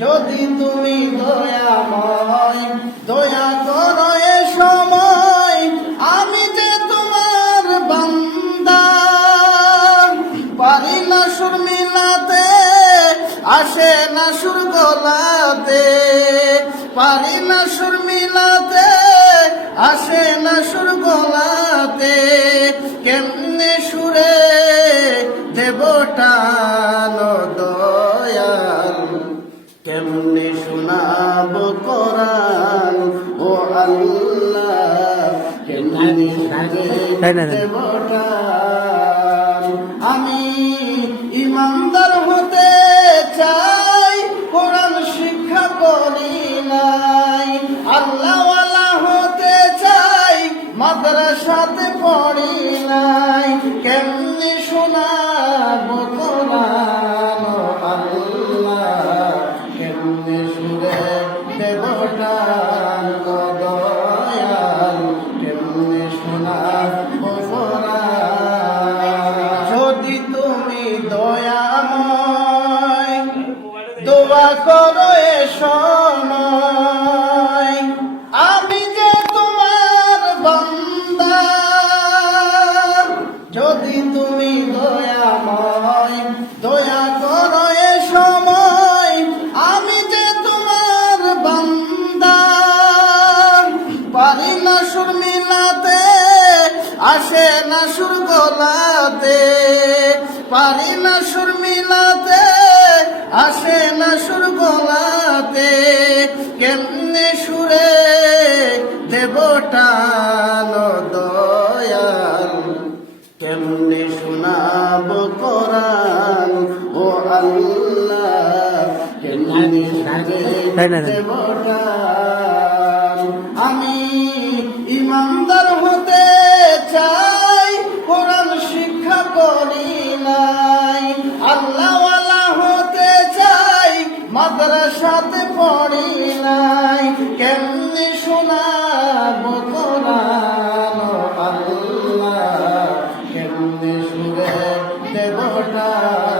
যদি তুমি দয়াময়, দয়া করো এ সময়, আমি যে তোমার বান্দা। পারি না সুর মিলাতে, আসে না সুর গলাতে, পারি না সুর মিলাতে, আসে না সুর গলাতে। কেমনে সুরে দেব টান দয়াল, কেমনে শোনাব কোরআন ও আল্লাহ, কেমনে দেব টান। আমি ইমানদার হতে চাই, কোরআন শিক্ষা করি নাই। আল্লাহওয়ালা হতে চাই, মাদ্রাসাতে পড়ি নাই। কেমনে শোনাব কোরআন ও আল্লাহ, কেমনে সুরে দেব টান গো দয়াল, কেমনে শোনাব কোরআন। যদি তুমি দয়াময়, দোয়া করো এ সময়, আমি যে তোমার বান্দা। যদি তুমি দয়াময়, দয়া করো এ সময়, আমি যে তোমার বান্দা। পারি না সুর মিলাতে, আসে না সুর গলাতে, পারি না সুর মিলাতে, আসে না সুর গলাতে। কেমনে সুরে দেব টান দয়াল, কেমনে শোনাব কোরআন ও আল্লাহ, কেমনে দেব টান। আমি ইমানদার হতে চাই, কোরআন শিক্ষা করি নাই। আল্লাহওয়ালা হতে চাই, মাদ্রাসাতে পড়ি নাই। কেমনে শোনাব কোরআন ও আল্লাহ, কেমনে সুরে দেব টান।